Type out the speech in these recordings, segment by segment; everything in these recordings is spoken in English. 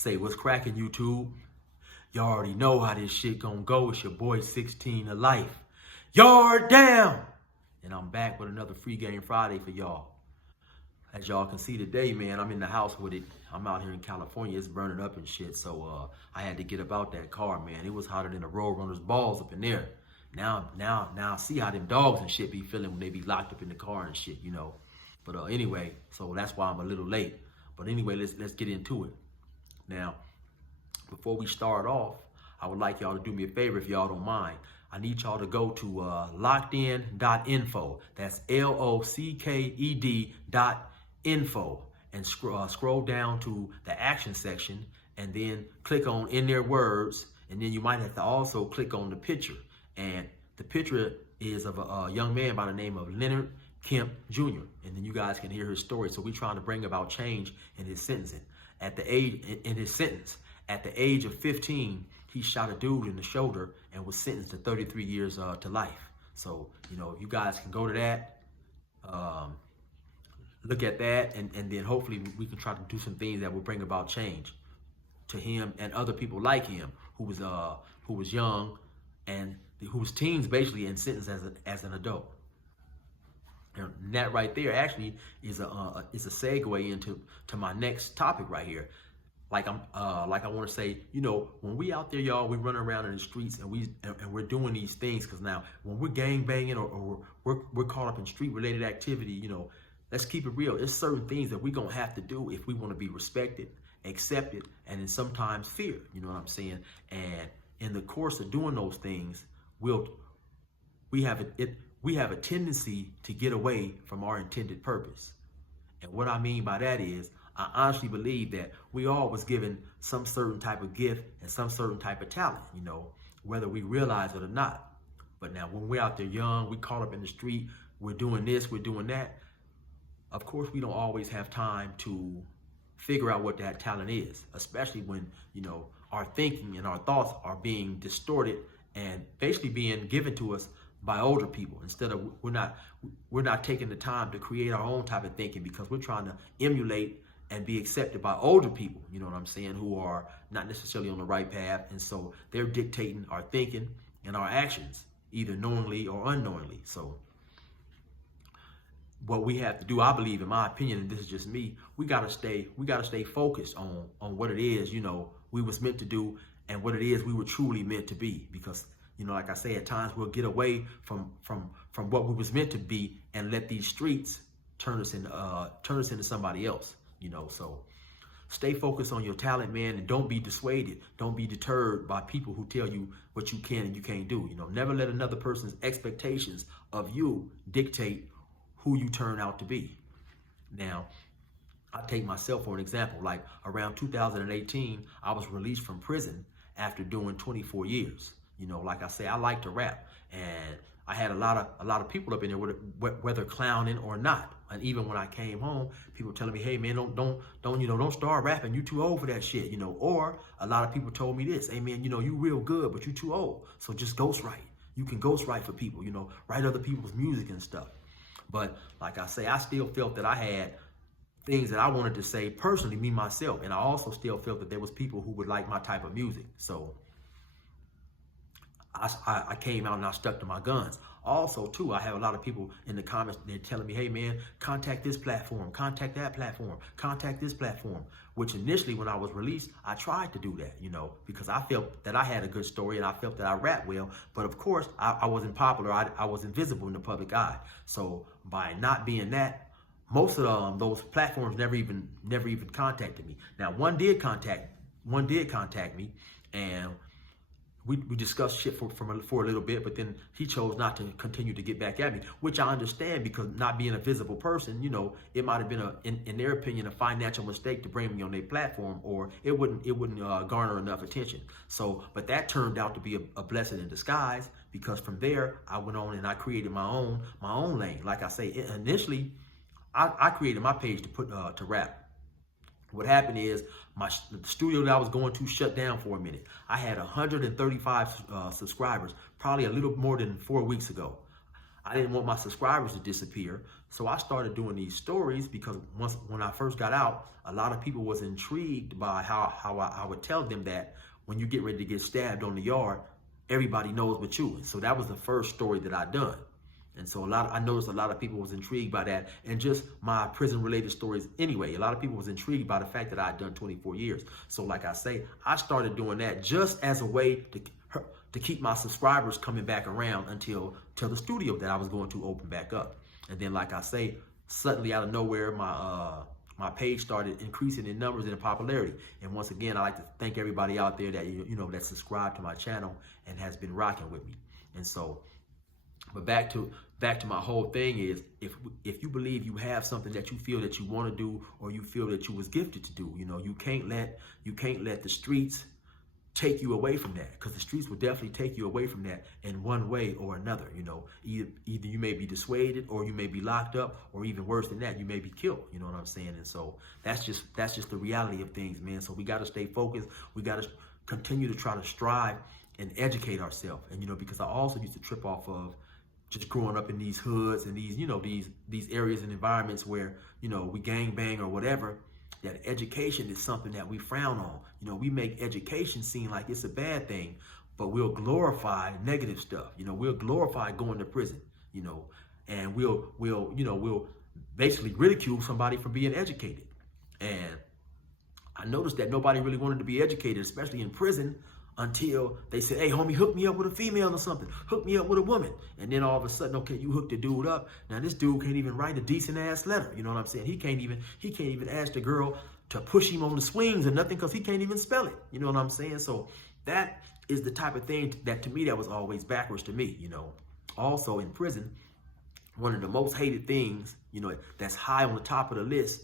Say what's cracking, YouTube. You already know how this shit gonna go. It's your boy 16 to life. Yard down! And I'm back with another Free Game Friday for y'all. As y'all can see today, man, I'm in the house with it. I'm out here in California. It's burning up and shit. So I had to get about that car, man. It was hotter than the Road Runners balls up in there. Now see how them dogs and shit be feeling when they be locked up in the car and shit, you know. But anyway, so that's why I'm a little late. But anyway, let's get into it. Now, before we start off, I would like y'all to do me a favor if y'all don't mind. I need y'all to go to lockedin.info. That's LOCKED.info and scroll down to the action section and then click on In Their Words. And then you might have to also click on the picture. And the picture is of a young man by the name of Leonard Kemp JR. And then you guys can hear his story. So we're trying to bring about change in his sentencing. At the age of 15, he shot a dude in the shoulder and was sentenced to 33 years to life. So, you know, you guys can go to that, look at that, and then hopefully we can try to do some things that will bring about change to him and other people like him who was young and who was teens basically and sentenced as an adult. And that right there actually is a segue into my next topic right here. Like I want to say, you know, when we out there, y'all, we run around in the streets and we're doing these things because now when we're gang banging or we're caught up in street related activity, you know, let's keep it real. There's certain things that we're gonna have to do if we want to be respected, accepted, and then sometimes feared. You know what I'm saying? And in the course of doing those things, we have a tendency to get away from our intended purpose. And what I mean by that is, I honestly believe that we all was given some certain type of gift and some certain type of talent, you know, whether we realize it or not. But now when we're out there young, we caught up in the street, we're doing this, we're doing that. Of course, we don't always have time to figure out what that talent is, especially when, you know, our thinking and our thoughts are being distorted and basically being given to us by older people. Instead of we're not taking the time to create our own type of thinking because we're trying to emulate and be accepted by older people, you know what I'm saying, who are not necessarily on the right path. And so they're dictating our thinking and our actions, either knowingly or unknowingly. So what we have to do, I believe, in my opinion, and this is just me, we gotta stay focused on what it is, you know, we was meant to do and what it is we were truly meant to be. Because, you know, like I say, at times we'll get away from what we was meant to be and let these streets turn us into somebody else. You know, so stay focused on your talent, man, and don't be dissuaded. Don't be deterred by people who tell you what you can and you can't do. You know, never let another person's expectations of you dictate who you turn out to be. Now, I take myself for an example. Like around 2018, I was released from prison after doing 24 years. You know, like I say, I like to rap, and I had a lot of people up in there, whether clowning or not. And even when I came home, people telling me, "Hey man, don't start rapping. You too old for that shit." You know, or a lot of people told me this, "Hey man, you know, you real good, but you too old. So just ghostwrite. You can ghostwrite for people. You know, write other people's music and stuff." But like I say, I still felt that I had things that I wanted to say personally, me myself, and I also still felt that there was people who would like my type of music. So I came out and I stuck to my guns. Also, too, I have a lot of people in the comments, they're telling me, "Hey, man, contact this platform, contact that platform, contact this platform," which initially when I was released, I tried to do that, you know, because I felt that I had a good story and I felt that I rap well. But of course, I wasn't popular. I was invisible in the public eye. So by not being that, most of those platforms never even contacted me. Now, one did contact me, and we discussed shit for a little bit, but then he chose not to continue to get back at me, which I understand, because not being a visible person, you know, it might have been in their opinion, a financial mistake to bring me on their platform, or it wouldn't garner enough attention. So, but that turned out to be a blessing in disguise, because from there I went on and I created my own lane. Like I say, initially I created my page to put to rap. What happened is the studio that I was going to shut down for a minute. I had 135 subscribers, probably a little more than 4 weeks ago. I didn't want my subscribers to disappear, So I started doing these stories because when I first got out, a lot of people was intrigued by how I would tell them that when you get ready to get stabbed on the yard, everybody knows but you. And so that was the first story that I done. And so I noticed a lot of people was intrigued by that, and just my prison related stories anyway. A lot of people was intrigued by the fact that I had done 24 years. So like I say, I started doing that just as a way to keep my subscribers coming back around until the studio that I was going to open back up. And then like I say, suddenly out of nowhere, my page started increasing in numbers and in popularity. And once again, I like to thank everybody out there that that subscribed to my channel and has been rocking with me. And so, but back to my whole thing is, if you believe you have something that you feel that you want to do, or you feel that you was gifted to do, you can't let the streets take you away from that, because the streets will definitely take you away from that in one way or another. Either you may be dissuaded, or you may be locked up, or even worse than that, you may be killed. You know what I'm saying? And so that's just the reality of things, man. So we got to stay focused. We got to continue to try to strive and educate ourselves. And because I also used to trip off of just growing up in these hoods and these areas and environments where we gang bang or whatever, that education is something that we frown on. We make education seem like it's a bad thing, but we'll glorify negative stuff. We'll glorify going to prison, and we'll basically ridicule somebody for being educated. And I noticed that nobody really wanted to be educated, especially in prison, until they said, hey, homie, hook me up with a female or something. Hook me up with a woman. And then all of a sudden, okay, you hooked the dude up. Now this dude can't even write a decent ass letter. You know what I'm saying? He can't even ask the girl to push him on the swings or nothing, because he can't even spell it. You know what I'm saying? So that is the type of thing that, to me, that was always backwards to me. Also in prison, one of the most hated things, that's high on the top of the list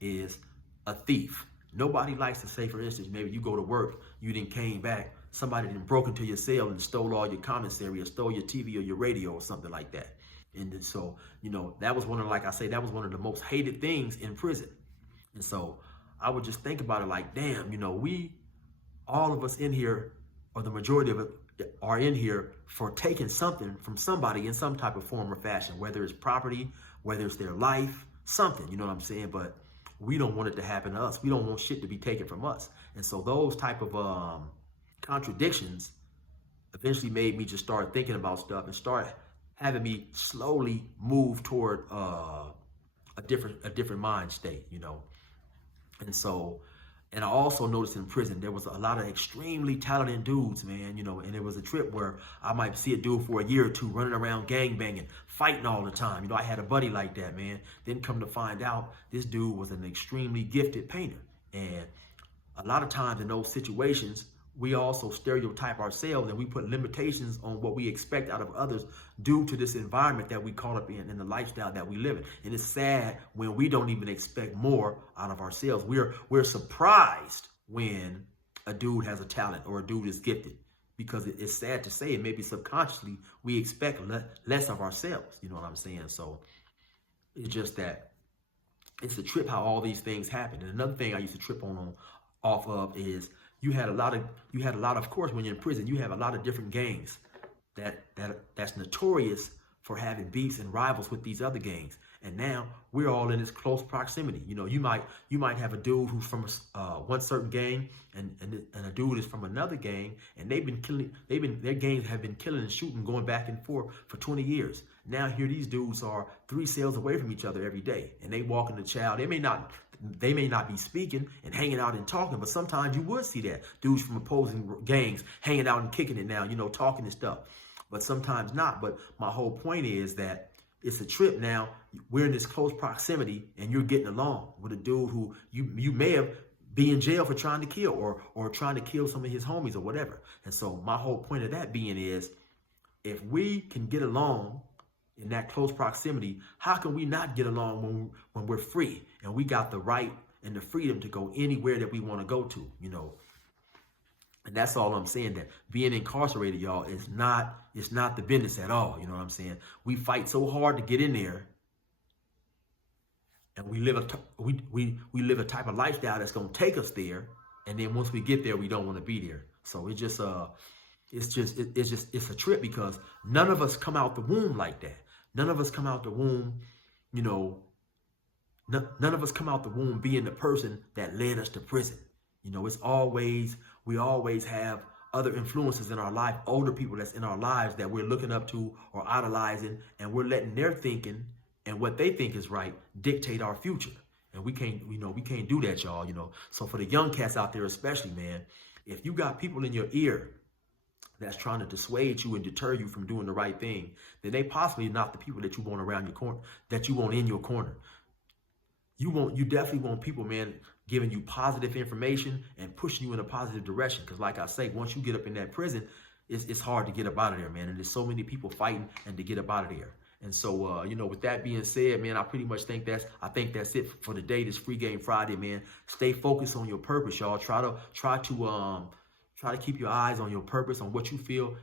is a thief. Nobody likes to say, for instance, maybe you go to work, you then came back, somebody then broke into your cell and stole all your commissary, or stole your TV or your radio or something like that. And then so, that was like I say, that was one of the most hated things in prison. And so I would just think about it like, damn, all of us in here, or the majority of it, are in here for taking something from somebody in some type of form or fashion, whether it's property, whether it's their life, something, you know what I'm saying? But we don't want it to happen to us. We don't want shit to be taken from us. And so those type of contradictions eventually made me just start thinking about stuff and start having me slowly move toward a different mind state, And so, and I also noticed in prison, there was a lot of extremely talented dudes, man, and it was a trip where I might see a dude for a year or two running around gang banging, fighting all the time. I had a buddy like that, man. Then come to find out, this dude was an extremely gifted painter. And a lot of times in those situations, we also stereotype ourselves, and we put limitations on what we expect out of others due to this environment that we caught up in and the lifestyle that we live in. And it's sad when we don't even expect more out of ourselves. We're surprised when a dude has a talent or a dude is gifted, because it's sad to say, and maybe subconsciously we expect less of ourselves. You know what I'm saying? So it's just that it's a trip how all these things happen. And another thing I used to trip off of is, you had a lot of course, when you're in prison, you have a lot of different gangs that's notorious for having beefs and rivals with these other gangs. And now we're all in this close proximity. You might have a dude who's from one certain gang, and a dude is from another gang, and their gangs have been killing and shooting, going back and forth for 20 years. Now here these dudes are 3 cells away from each other every day, and they walk in the child. They may not be speaking and hanging out and talking, but sometimes you would see that dudes from opposing gangs hanging out and kicking it now, talking and stuff. But sometimes not. But my whole point is that it's a trip now. We're in this close proximity, and you're getting along with a dude who you may have be in jail for trying to kill, or trying to kill some of his homies or whatever. And so my whole point of that being is, if we can get along in that close proximity, how can we not get along when we're free and we got the right and the freedom to go anywhere that we want to go to, And that's all I'm saying, that being incarcerated, y'all, it's not the business at all. You know what I'm saying? We fight so hard to get in there, and we live a type of lifestyle that's gonna take us there. And then once we get there, we don't want to be there. So it's a trip, because none of us come out the womb like that. None of us come out the womb, you know, none of us come out the womb being the person that led us to prison. You know, we always have other influences in our life, older people that's in our lives that we're looking up to or idolizing, and we're letting their thinking and what they think is right dictate our future. And we can't do that, y'all, you know. So for the young cats out there especially, man, if you got people in your ear that's trying to dissuade you and deter you from doing the right thing, then they possibly not the people that you want around your corner, that you want in your corner. You definitely want people, man, giving you positive information and pushing you in a positive direction. Because like I say, once you get up in that prison, it's hard to get up out of there, man. And there's so many people fighting and to get up out of there. And so, you know, with that being said, man, I pretty much think that's it for the day. This Free Game Friday, man. Stay focused on your purpose, y'all. Try to keep your eyes on your purpose, on what you feel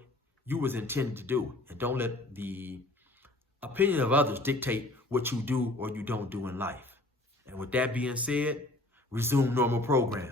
you was intended to do, and don't let the opinion of others dictate what you do or you don't do in life. And with that being said, resume normal program.